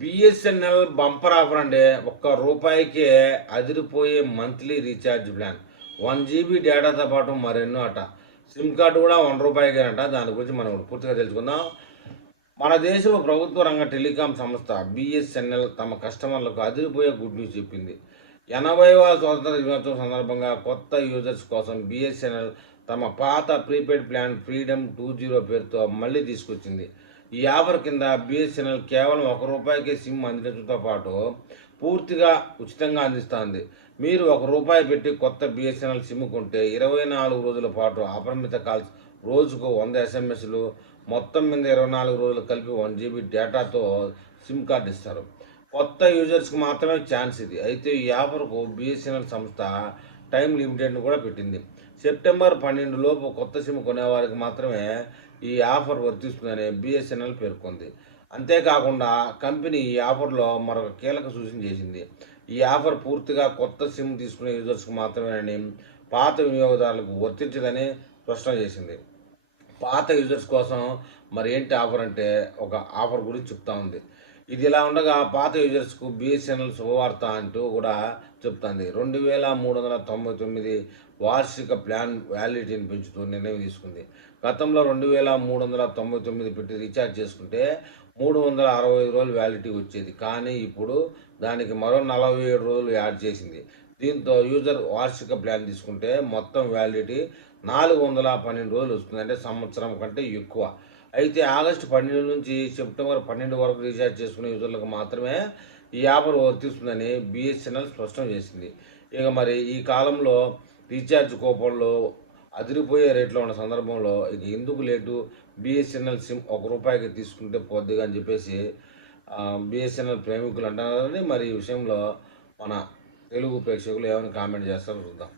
BSNL bumper offer అండి. ఒక్క రూపాయికే అదిరిపోయే మంత్లీ రీఛార్జ్ ప్లాన్. 1 GB డేటాతో పాటు మరెన్నో అట. సిమ్ కార్డు కూడా రూ. 1కేనంట. దాని గురించి మనం పూర్తిగా తెలుసుకుందాం. మన దేశంలో ప్రభుత్వ రంగ టెలికాం సంస్థ బిఎస్ఎన్ఎల్ తమ కస్టమర్లకు అదిరిపోయే గుడ్ న్యూస్ చెప్పింది. 80వ స్వాతంత్ర దినోత్సవం సందర్భంగా కొత్త యూజర్స్ కోసం బిఎస్ఎన్ఎల్ తమ పాత ప్రీపెయిడ్ ప్లాన్ ఫ్రీడమ్ 20 పేరుతో మళ్ళీ తీసుకొచ్చింది. ఈ ఆఫర్ కింద బిఎస్ఎన్ఎల్ కేవలం రూ. 1కే సిమ్ అందించడంతో పాటు పూర్తిగా ఉచితంగా అందిస్తోంది. మీరు రూపాయి పెట్టి కొత్త బిఎస్ఎన్ఎల్ సిమ్ కొంటే 24 రోజుల పాటు అపరిమిత కాల్స్, రోజుకు 100 ఎస్ఎంఎస్లు, మొత్తం మీద 24 రోజులు కలిపి 1 GB డేటాతో సిమ్ కార్డు ఇస్తారు. కొత్త యూజర్స్కి మాత్రమే ఛాన్స్ ఇది. అయితే ఈ ఆఫర్కు బిఎస్ఎన్ఎల్ సంస్థ టైం లిమిటెడ్ను కూడా పెట్టింది. సెప్టెంబర్ 12 లోపు కొత్త సిమ్ కొనేవారికి మాత్రమే ఈ ఆఫర్ వర్తిస్తుందని బిఎస్ఎన్ఎల్ పేర్కొంది. అంతేకాకుండా కంపెనీ ఈ ఆఫర్లో మరొక కీలక సూచన చేసింది. ఈ ఆఫర్ పూర్తిగా కొత్త సిమ్ తీసుకునే యూజర్స్కి మాత్రమేనని, పాత వినియోగదారులకు వర్తించదని స్పష్టం చేసింది. పాత యూజర్స్ కోసం మరి ఏంటి ఆఫర్ అంటే ఒక ఆఫర్ గురించి చెప్తా ఉంది. ఇది ఇలా ఉండగా పాత యూజర్స్కు బిఎస్ఎన్ఎల్ శుభవార్త అంటూ కూడా చెప్తుంది. 2399 వార్షిక ప్లాన్ వ్యాలిడిటీని పెంచుతూ నిర్ణయం తీసుకుంది. గతంలో 2399 పెట్టి రీఛార్జ్ చేసుకుంటే 365 రోజులు వ్యాలిడిటీ వచ్చేది. కానీ ఇప్పుడు దానికి మరో 47 రోజులు యాడ్ చేసింది. దీంతో యూజర్ వార్షిక ప్లాన్ తీసుకుంటే మొత్తం వ్యాలిడిటీ 412 రోజులు వస్తుంది. అంటే సంవత్సరం కంటే ఎక్కువ. అయితే ఆగస్టు 12 నుంచి సెప్టెంబర్ 12 వరకు రీఛార్జ్ చేసుకునే యూజర్లకు మాత్రమే ఈ ఆఫర్ వర్తిస్తుందని బిఎస్ఎన్ఎల్ స్పష్టం చేసింది. ఇక మరి ఈ కాలంలో రీఛార్జ్ కూపన్లు అదిరిపోయే రేట్లో ఉన్న సందర్భంలో ఇది ఎందుకు లేటు, బిఎస్ఎన్ఎల్ సిమ్ రూపాయికి తీసుకుంటే పోద్దిగా అని చెప్పేసి బిఎస్ఎన్ఎల్ ప్రేమికులు అంటున్నారని మరి ఈ విషయంలో మన తెలుగు ప్రేక్షకులు ఏమైనా కామెంట్ చేస్తారో చూద్దాం.